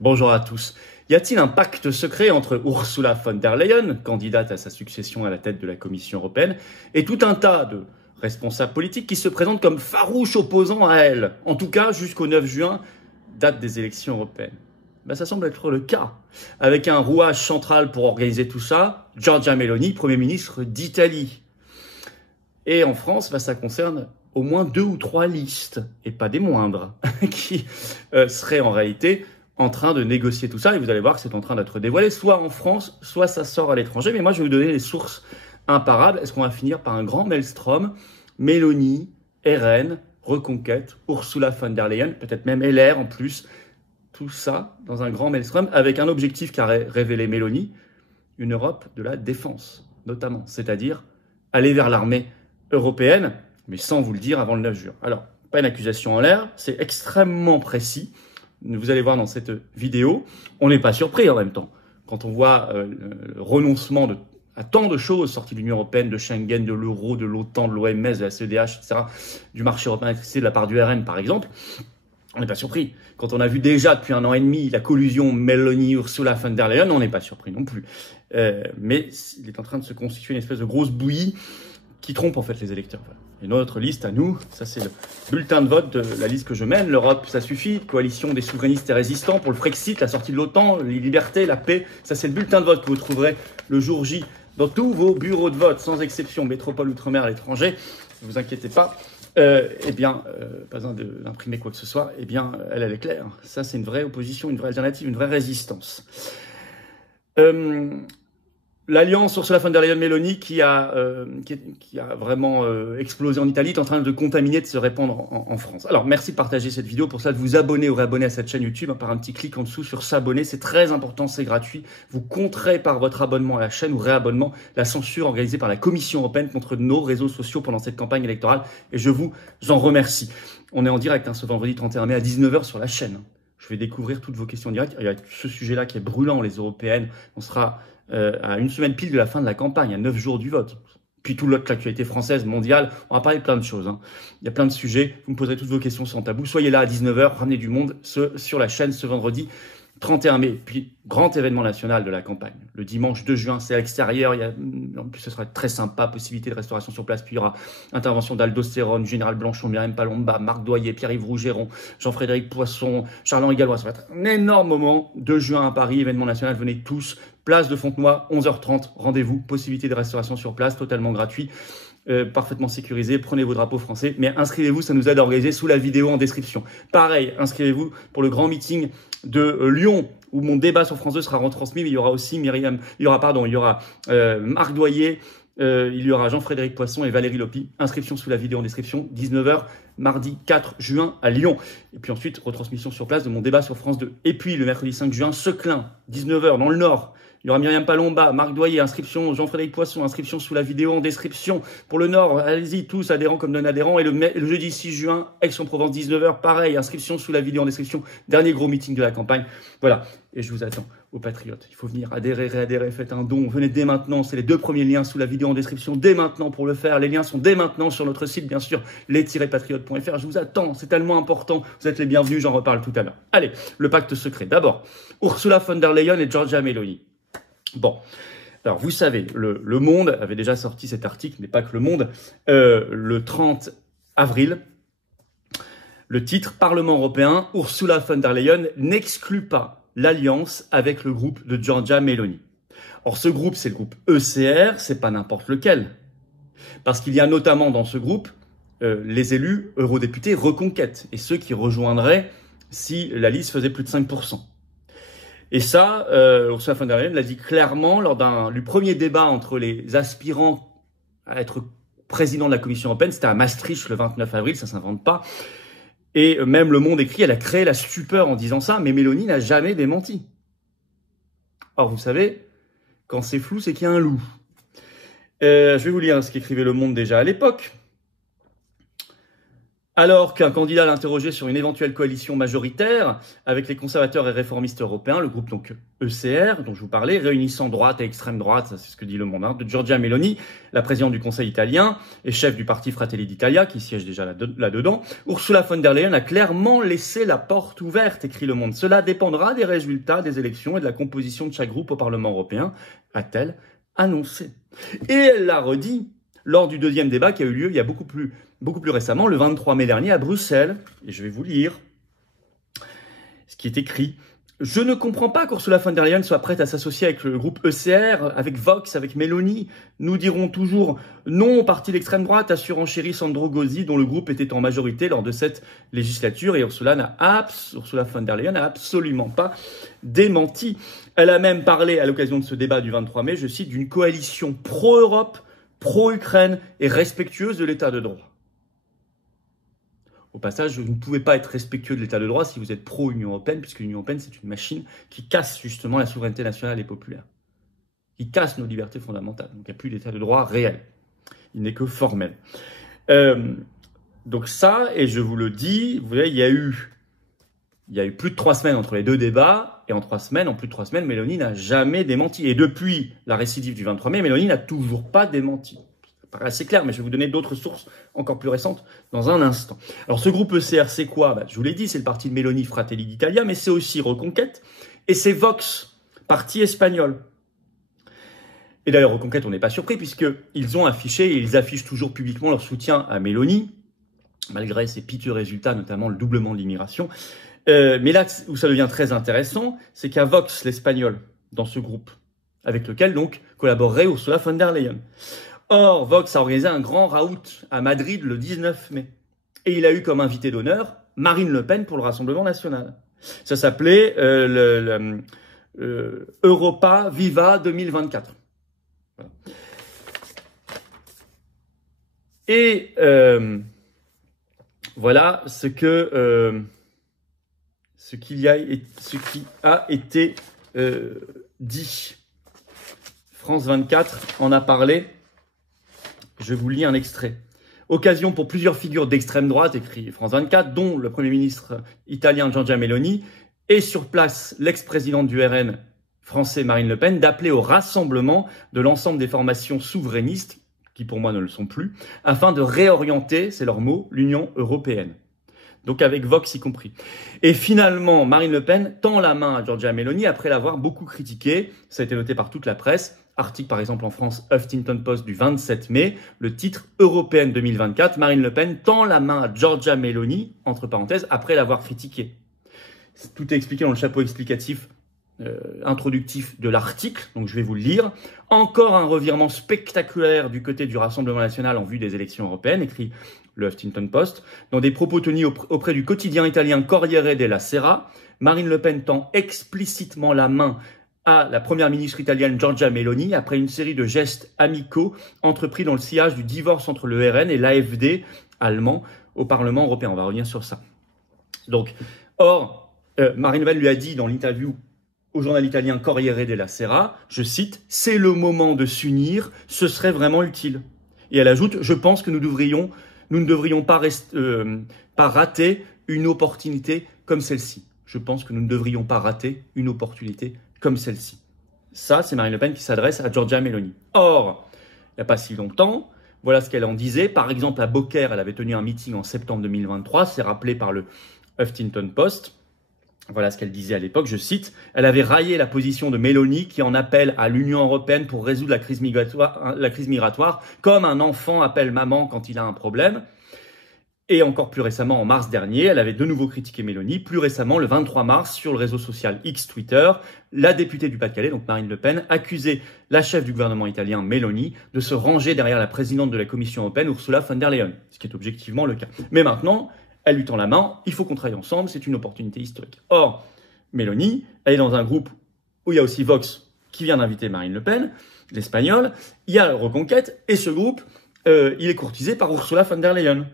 Bonjour à tous. Y a-t-il un pacte secret entre Ursula von der Leyen, candidate à sa succession à la tête de la Commission européenne, et tout un tas de responsables politiques qui se présentent comme farouches opposants à elle, en tout cas jusqu'au 9 juin, date des élections européennes? Ça semble être le cas. Avec un rouage central pour organiser tout ça, Giorgia Meloni, Premier ministre d'Italie. Et en France, ça concerne au moins 2 ou 3 listes, et pas des moindres, qui seraient en réalité en train de négocier tout ça, et vous allez voir que c'est en train d'être dévoilé, soit en France, soit ça sort à l'étranger. Mais moi, je vais vous donner les sources imparables. Est-ce qu'on va finir par un grand maelstrom? Meloni, RN, Reconquête, Ursula von der Leyen, peut-être même LR en plus. Tout ça dans un grand maelstrom, avec un objectif qu'a révélé Meloni, une Europe de la défense, notamment. C'est-à-dire aller vers l'armée européenne, mais sans vous le dire avant le 9 juin. Alors, pas une accusation en l'air, c'est extrêmement précis. Vous allez voir dans cette vidéo, on n'est pas surpris en même temps. Quand on voit le renoncement à tant de choses sorties de l'Union européenne, de Schengen, de l'euro, de l'OTAN, de l'OMS, de la CEDH, etc., du marché européen d'électricité de la part du RN par exemple, on n'est pas surpris. Quand on a vu déjà depuis 1 an et demi la collusion Meloni-Ursula von der Leyen, on n'est pas surpris non plus. Mais il est en train de se constituer une espèce de grosse bouillie qui trompe en fait les électeurs. Voilà. Et notre liste à nous, ça c'est le bulletin de vote de la liste que je mène. L'Europe, ça suffit. Coalition des souverainistes et résistants pour le Frexit, la sortie de l'OTAN, les libertés, la paix. Ça c'est le bulletin de vote que vous trouverez le jour J dans tous vos bureaux de vote, sans exception, métropole, outre-mer, à l'étranger. Ne vous inquiétez pas. Pas besoin d'imprimer quoi que ce soit. Elle est claire. Ça c'est une vraie opposition, une vraie alternative, une vraie résistance. L'alliance Ursula von der Leyen-Meloni qui a vraiment explosé en Italie est en train de contaminer, de se répandre en France. Alors, merci de partager cette vidéo. Pour ça, de vous abonner ou réabonner à cette chaîne YouTube par un petit clic en dessous sur s'abonner. C'est très important, c'est gratuit. Vous compterez par votre abonnement à la chaîne ou réabonnement la censure organisée par la Commission européenne contre nos réseaux sociaux pendant cette campagne électorale. Et je vous en remercie. On est en direct ce vendredi 31 mai à 19h sur la chaîne. Je vais découvrir toutes vos questions directes. Il y a ce sujet-là qui est brûlant, les européennes. On sera à 1 semaine pile de la fin de la campagne, à 9 jours du vote. Puis toute l'actualité française, mondiale, on va parler de plein de choses. Il y a plein de sujets, vous me poserez toutes vos questions sans tabou. Soyez là à 19h, ramenez du monde sur la chaîne ce vendredi 31 mai. Puis, grand événement national de la campagne. Le dimanche 2 juin, c'est à l'extérieur. En plus, ce sera très sympa. Possibilité de restauration sur place. Puis, il y aura intervention d'Aldo Serron, Général Blanchon, Myriam Palomba, Marc Doyer, Pierre-Yves Rougeron, Jean-Frédéric Poisson, Charles-Henri Gallois. Ça va être un énorme moment. 2 juin à Paris, événement national. Venez tous. Place de Fontenoy, 11h30. Rendez-vous. Possibilité de restauration sur place, totalement gratuit. Parfaitement sécurisé, prenez vos drapeaux français, mais inscrivez-vous, ça nous aide à organiser sous la vidéo en description. Pareil, inscrivez-vous pour le grand meeting de Lyon, où mon débat sur France 2 sera retransmis, mais il y aura aussi Marc Doyer, il y aura Jean-Frédéric Poisson et Valérie Lopi. Inscription sous la vidéo en description, 19h, mardi 4 juin à Lyon. Et puis ensuite, retransmission sur place de mon débat sur France 2. Et puis, le mercredi 5 juin, Seclin, 19h, dans le Nord. Il y aura Myriam Palomba, Marc Doyer, inscription, Jean-Frédéric Poisson, inscription sous la vidéo en description. Pour le Nord, allez-y tous, adhérents comme non-adhérents. Et le jeudi 6 juin, Aix-en-Provence, 19h, pareil, inscription sous la vidéo en description. Dernier gros meeting de la campagne. Voilà, et je vous attends aux patriotes. Il faut venir adhérer, réadhérer, faites un don. Venez dès maintenant, c'est les 2 premiers liens sous la vidéo en description. Dès maintenant pour le faire. Les liens sont dès maintenant sur notre site, bien sûr, les-patriotes.fr. Je vous attends, c'est tellement important. Vous êtes les bienvenus, j'en reparle tout à l'heure. Allez, le pacte secret. D'abord, Ursula von der Leyen et Giorgia Meloni. Bon, alors vous savez, le Monde avait déjà sorti cet article, mais pas que le Monde, le 30 avril, le titre « Parlement européen, Ursula von der Leyen n'exclut pas l'alliance avec le groupe de Giorgia Meloni ». Or ce groupe, c'est le groupe ECR, c'est pas n'importe lequel, parce qu'il y a notamment dans ce groupe les élus eurodéputés Reconquête, et ceux qui rejoindraient si la liste faisait plus de 5%. Et ça, Ursula von der Leyen l'a dit clairement lors du premier débat entre les aspirants à être président de la Commission européenne. C'était à Maastricht le 29 avril, ça s'invente pas. Et même Le Monde écrit, elle a créé la stupeur en disant ça, mais Meloni n'a jamais démenti. Or, vous savez, quand c'est flou, c'est qu'il y a un loup. Je vais vous lire ce qu'écrivait Le Monde déjà à l'époque. Alors qu'un candidat l'interrogeait sur une éventuelle coalition majoritaire avec les conservateurs et réformistes européens, le groupe donc ECR, dont je vous parlais, réunissant droite et extrême droite, ça c'est ce que dit Le Monde, de Giorgia Meloni, la présidente du Conseil italien et chef du parti Fratelli d'Italia, qui siège déjà là-dedans, Ursula von der Leyen a clairement laissé la porte ouverte, écrit Le Monde. Cela dépendra des résultats des élections et de la composition de chaque groupe au Parlement européen, a-t-elle annoncé. Et elle l'a redit lors du deuxième débat qui a eu lieu il y a beaucoup plus récemment, le 23 mai dernier à Bruxelles, et je vais vous lire ce qui est écrit. « Je ne comprends pas qu'Ursula von der Leyen soit prête à s'associer avec le groupe ECR, avec Vox, avec Meloni. Nous dirons toujours non au parti d'extrême droite, a surenchéri Sandro Gozzi, dont le groupe était en majorité lors de cette législature, et Ursula von der Leyen n'a absolument pas démenti. Elle a même parlé, à l'occasion de ce débat du 23 mai, je cite, d'une coalition pro-Europe, pro-Ukraine et respectueuse de l'état de droit. Au passage, vous ne pouvez pas être respectueux de l'état de droit si vous êtes pro-Union européenne, puisque l'Union européenne, c'est une machine qui casse justement la souveraineté nationale et populaire, qui casse nos libertés fondamentales. Donc il n'y a plus d'état de droit réel. Il n'est que formel. Donc ça, et je vous le dis, vous voyez, il y a eu plus de 3 semaines entre les deux débats, et en plus de 3 semaines, Meloni n'a jamais démenti. Et depuis la récidive du 23 mai, Meloni n'a toujours pas démenti. Ça paraît assez clair, mais je vais vous donner d'autres sources encore plus récentes dans un instant. Alors ce groupe ECR, c'est quoi? Je vous l'ai dit, c'est le parti de Meloni, Fratelli d'Italia, mais c'est aussi Reconquête, et c'est Vox, parti espagnol. Et d'ailleurs, Reconquête, on n'est pas surpris, puisqu'ils ont affiché, et ils affichent toujours publiquement leur soutien à Meloni, malgré ses piteux résultats, notamment le doublement de l'immigration. Mais là où ça devient très intéressant, c'est qu'il y a Vox, l'espagnol, dans ce groupe, avec lequel donc collaborerait Ursula von der Leyen. Or, Vox a organisé un grand raout à Madrid le 19 mai. Et il a eu comme invité d'honneur Marine Le Pen pour le Rassemblement national. Ça s'appelait Europa Viva 2024. Voilà. Et voilà ce qui a été dit. France 24 en a parlé. Je vous lis un extrait. Occasion pour plusieurs figures d'extrême droite, écrit France 24, dont le Premier ministre italien Giorgia Meloni, et sur place l'ex-présidente du RN français Marine Le Pen, d'appeler au rassemblement de l'ensemble des formations souverainistes, qui pour moi ne le sont plus, afin de réorienter, c'est leur mot, l'Union européenne. Donc avec Vox y compris. Et finalement, Marine Le Pen tend la main à Giorgia Meloni après l'avoir beaucoup critiquée. Ça a été noté par toute la presse. Article par exemple en France, Huffington Post du 27 mai, le titre Européenne 2024, Marine Le Pen tend la main à Giorgia Meloni, entre parenthèses, après l'avoir critiquée. Tout est expliqué dans le chapeau explicatif introductif de l'article, donc je vais vous le lire. Encore un revirement spectaculaire du côté du Rassemblement national en vue des élections européennes, écrit le Huffington Post. Dans des propos tenus auprès du quotidien italien Corriere della Sera, Marine Le Pen tend explicitement la main à la première ministre italienne Giorgia Meloni après une série de gestes amicaux entrepris dans le sillage du divorce entre le RN et l'AfD allemand au Parlement européen. On va revenir sur ça. Donc, Marine Le Pen lui a dit dans l'interview au journal italien Corriere della Sera, je cite, « C'est le moment de s'unir, ce serait vraiment utile. » Et elle ajoute, « Je pense que nous ne devrions pas rater une opportunité comme celle-ci. » Je pense que nous ne devrions pas rater une opportunité comme celle-ci. Ça, c'est Marine Le Pen qui s'adresse à Giorgia Meloni. Or, il n'y a pas si longtemps, voilà ce qu'elle en disait. Par exemple, à Beaucaire, elle avait tenu un meeting en septembre 2023, c'est rappelé par le Huffington Post. Voilà ce qu'elle disait à l'époque, je cite, « Elle avait raillé la position de Meloni qui en appelle à l'Union européenne pour résoudre la crise migratoire, comme un enfant appelle maman quand il a un problème. » Et encore plus récemment, en mars dernier, elle avait de nouveau critiqué Meloni. Plus récemment, le 23 mars, sur le réseau social X Twitter, la députée du Pas-de-Calais, donc Marine Le Pen, accusait la chef du gouvernement italien, Meloni, de se ranger derrière la présidente de la Commission européenne, Ursula von der Leyen, ce qui est objectivement le cas. Mais maintenant, elle lui tend la main, il faut qu'on travaille ensemble, c'est une opportunité historique. Or, Meloni, elle est dans un groupe où il y a aussi Vox qui vient d'inviter Marine Le Pen, l'Espagnol, il y a Reconquête, et ce groupe, il est courtisé par Ursula von der Leyen.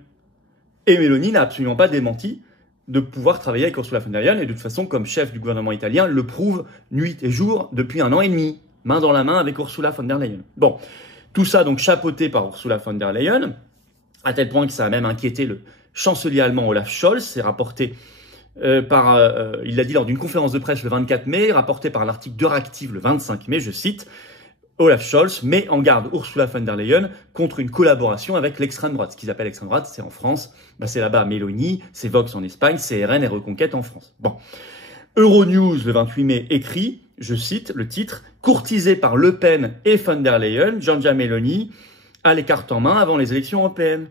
Et Meloni n'a absolument pas démenti de pouvoir travailler avec Ursula von der Leyen, et de toute façon, comme chef du gouvernement italien, le prouve nuit et jour depuis 1 an et demi, main dans la main avec Ursula von der Leyen. Bon, tout ça donc chapeauté par Ursula von der Leyen, à tel point que ça a même inquiété chancelier allemand Olaf Scholz. C'est rapporté il l'a dit lors d'une conférence de presse le 24 mai, rapporté par l'article d'Euractiv le 25 mai, je cite, Olaf Scholz met en garde Ursula von der Leyen contre une collaboration avec l'extrême droite. Ce qu'ils appellent l'extrême droite, c'est en France, c'est là-bas Mélanie, c'est Vox en Espagne, c'est RN et Reconquête en France. Bon. Euronews, le 28 mai, écrit, je cite le titre, « Courtisée par Le Pen et von der Leyen, Giorgia Meloni a les cartes en main avant les élections européennes. »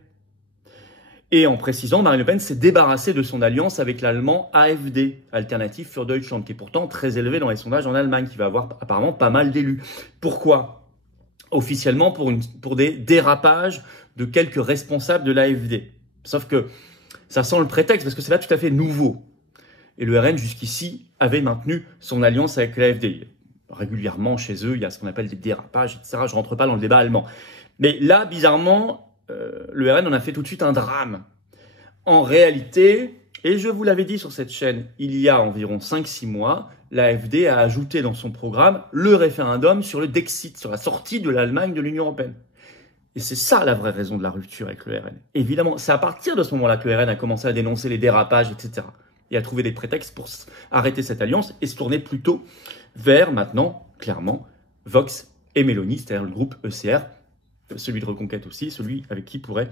Et en précisant, Marine Le Pen s'est débarrassée de son alliance avec l'allemand AfD, Alternative für Deutschland, qui est pourtant très élevé dans les sondages en Allemagne, qui va avoir apparemment pas mal d'élus. Pourquoi ? Officiellement pour des dérapages de quelques responsables de l'AfD. Sauf que ça sent le prétexte, parce que c'est là tout à fait nouveau. Et le RN, jusqu'ici, avait maintenu son alliance avec l'AfD. Régulièrement, chez eux, il y a ce qu'on appelle des dérapages, etc. Je rentre pas dans le débat allemand. Mais là, bizarrement, le RN en a fait tout de suite un drame. En réalité, et je vous l'avais dit sur cette chaîne, il y a environ 5-6 mois, l'AfD a ajouté dans son programme le référendum sur le Dexit, sur la sortie de l'Allemagne de l'Union européenne. Et c'est ça la vraie raison de la rupture avec le RN. Évidemment, c'est à partir de ce moment-là que le RN a commencé à dénoncer les dérapages, etc. Et à trouver des prétextes pour arrêter cette alliance et se tourner plutôt vers, maintenant, clairement, Vox et Meloni, c'est-à-dire le groupe ECR, celui de Reconquête aussi, celui avec qui pourrait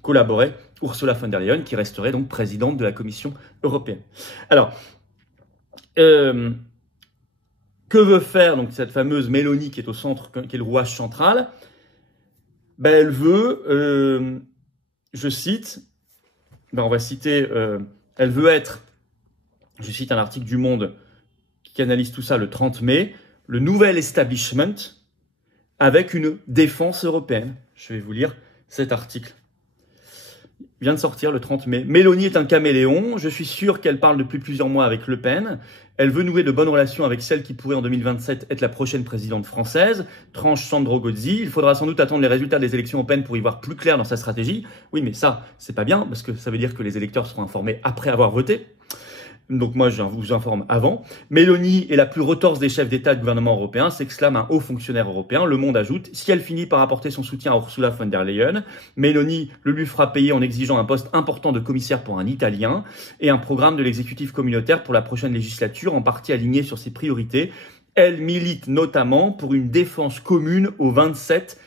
collaborer Ursula von der Leyen, qui resterait donc présidente de la Commission européenne. Alors, que veut faire donc cette fameuse Meloni qui est au centre, qui est le rouage central ? Elle veut, je cite, on va citer, elle veut être, je cite un article du Monde qui analyse tout ça le 30 mai, le nouvel establishment avec une défense européenne. Je vais vous lire cet article. Il vient de sortir le 30 mai. Mélanie est un caméléon. Je suis sûr qu'elle parle depuis plusieurs mois avec Le Pen. Elle veut nouer de bonnes relations avec celle qui pourrait en 2027 être la prochaine présidente française, tranche Sandro Gozzi. Il faudra sans doute attendre les résultats des élections européennes pour y voir plus clair dans sa stratégie. Oui, mais ça, c'est pas bien, parce que ça veut dire que les électeurs seront informés après avoir voté. Donc moi, je vous informe avant. Mélanie est la plus retorse des chefs d'État et de gouvernement européens, s'exclame un haut fonctionnaire européen. Le Monde ajoute, si elle finit par apporter son soutien à Ursula von der Leyen, Mélanie le lui fera payer en exigeant un poste important de commissaire pour un Italien et un programme de l'exécutif communautaire pour la prochaine législature, en partie aligné sur ses priorités. Elle milite notamment pour une défense commune aux 27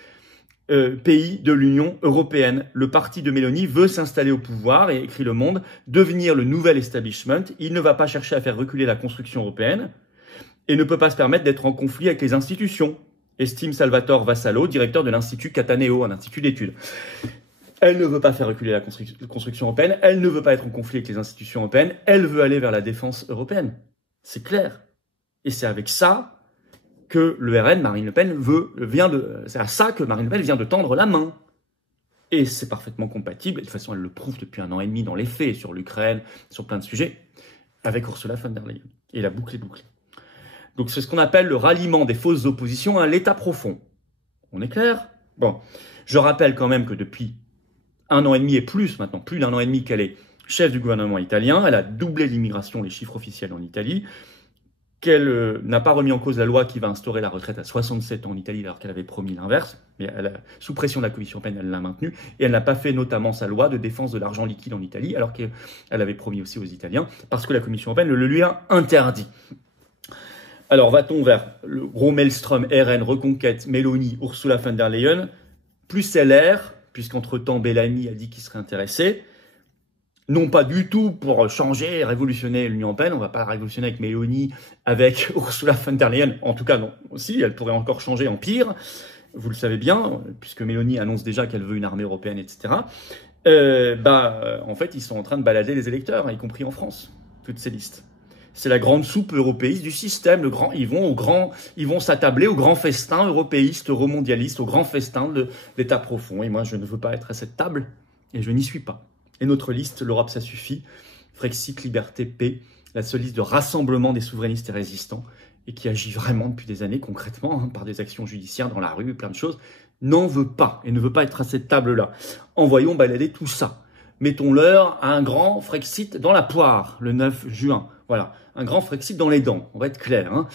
pays de l'Union européenne. Le parti de Mélanie veut s'installer au pouvoir et, écrit Le Monde, devenir le nouvel establishment. Il ne va pas chercher à faire reculer la construction européenne et ne peut pas se permettre d'être en conflit avec les institutions, estime Salvatore Vassallo, directeur de l'Institut Cataneo, un institut d'études. Elle ne veut pas faire reculer la construction européenne, elle ne veut pas être en conflit avec les institutions européennes, elle veut aller vers la défense européenne. C'est clair. Et c'est avec ça que le RN, Marine Le Pen, c'est à ça que Marine Le Pen vient de tendre la main. Et c'est parfaitement compatible, et de toute façon elle le prouve depuis 1 an et demi dans les faits, sur l'Ukraine, sur plein de sujets, avec Ursula von der Leyen. Et la boucle est bouclée. Donc c'est ce qu'on appelle le ralliement des fausses oppositions à l'état profond. On est clair ? Bon, je rappelle quand même que depuis 1 an et demi et plus maintenant, plus d'1 an et demi qu'elle est chef du gouvernement italien, elle a doublé l'immigration, les chiffres officiels en Italie, qu'elle n'a pas remis en cause la loi qui va instaurer la retraite à 67 ans en Italie, alors qu'elle avait promis l'inverse, mais sous pression de la Commission européenne, elle l'a maintenue, et elle n'a pas fait notamment sa loi de défense de l'argent liquide en Italie, alors qu'elle avait promis aussi aux Italiens, parce que la Commission européenne le lui a interdit. Alors va-t-on vers le gros maelstrom RN, Reconquête, Meloni, Ursula von der Leyen, plus LR, puisqu'entre-temps Bellamy a dit qu'il serait intéressé, non pas du tout pour changer, révolutionner l'Union européenne, on ne va pas révolutionner avec Mélanie, avec Ursula von der Leyen, en tout cas non, aussi, elle pourrait encore changer en pire, vous le savez bien, puisque Mélanie annonce déjà qu'elle veut une armée européenne, etc. En fait, ils sont en train de balader les électeurs, y compris en France, toutes ces listes. C'est la grande soupe européiste du système, ils vont s'attabler au grand festin européiste, euromondialiste, au grand festin de l'État profond, et moi je ne veux pas être à cette table, et je n'y suis pas. Et notre liste, l'Europe ça suffit, Frexit, Liberté, Paix, la seule liste de rassemblement des souverainistes et résistants, et qui agit vraiment depuis des années concrètement, par des actions judiciaires dans la rue, plein de choses, n'en veut pas, et ne veut pas être à cette table-là. Envoyons balader tout ça. Mettons-leur un grand Frexit dans la poire, le 9 juin. Voilà, un grand Frexit dans les dents, on va être clair. Hein.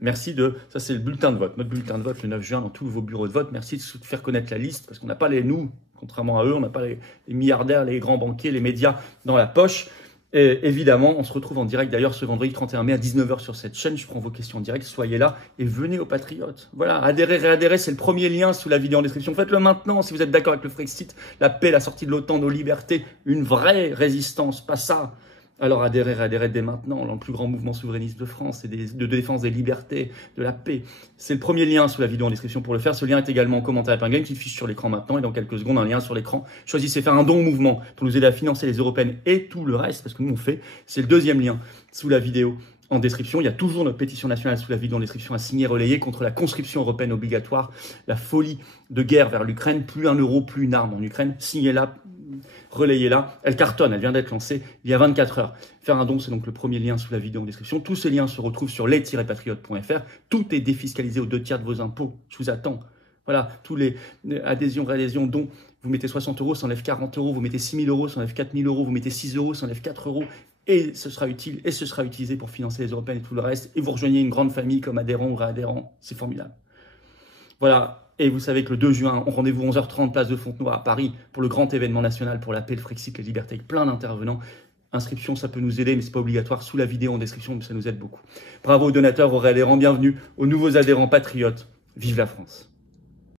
Merci ça c'est le bulletin de vote, notre bulletin de vote le 9 juin dans tous vos bureaux de vote. Merci de faire connaître la liste, parce qu'on n'a pas nous, Contrairement à eux, on n'a pas les milliardaires, les grands banquiers, les médias dans la poche. Et évidemment, on se retrouve en direct d'ailleurs ce vendredi 31 mai à 19 h sur cette chaîne. Je prends vos questions en direct, soyez là et venez aux Patriotes. Voilà, adhérez, réadhérez, c'est le premier lien sous la vidéo en description. Faites-le maintenant si vous êtes d'accord avec le Frexit, la paix, la sortie de l'OTAN, nos libertés, une vraie résistance, pas ça. Alors adhérez, réadhérez dès maintenant, le plus grand mouvement souverainiste de France et de défense des libertés, de la paix. C'est le premier lien sous la vidéo en description pour le faire. Ce lien est également en commentaire à Pingame qui fiche sur l'écran maintenant et dans quelques secondes un lien sur l'écran. Choisissez faire un don au mouvement pour nous aider à financer les européennes et tout le reste parce que nous on fait. C'est le deuxième lien sous la vidéo en description. Il y a toujours notre pétition nationale sous la vidéo en description à signer, relayer contre la conscription européenne obligatoire, la folie de guerre vers l'Ukraine, plus un euro, plus une arme en Ukraine. Signez-la. Relayez-la, elle cartonne, elle vient d'être lancée il y a 24 heures. Faire un don, c'est donc le premier lien sous la vidéo en description. Tous ces liens se retrouvent sur les-patriotes.fr. Tout est défiscalisé aux 2/3 de vos impôts. Je vous attends. Voilà, tous les adhésions, réadhésions, dons. Vous mettez 60 euros, ça enlève 40 euros. Vous mettez 6 000 euros, ça enlève 4 000 euros. Vous mettez 6 euros, ça enlève 4 euros. Et ce sera utile, et ce sera utilisé pour financer les européennes et tout le reste. Et vous rejoignez une grande famille comme adhérent ou réadhérent. C'est formidable. Voilà. Et vous savez que le 2 juin, on rendez-vous 11 h 30, place de Fontenoy à Paris, pour le grand événement national pour la paix, le Frexit, les libertés, avec plein d'intervenants. Inscription, ça peut nous aider, mais ce n'est pas obligatoire. Sous la vidéo en description, mais ça nous aide beaucoup. Bravo aux donateurs, aux réadhérents, bienvenue aux nouveaux adhérents patriotes. Vive la France!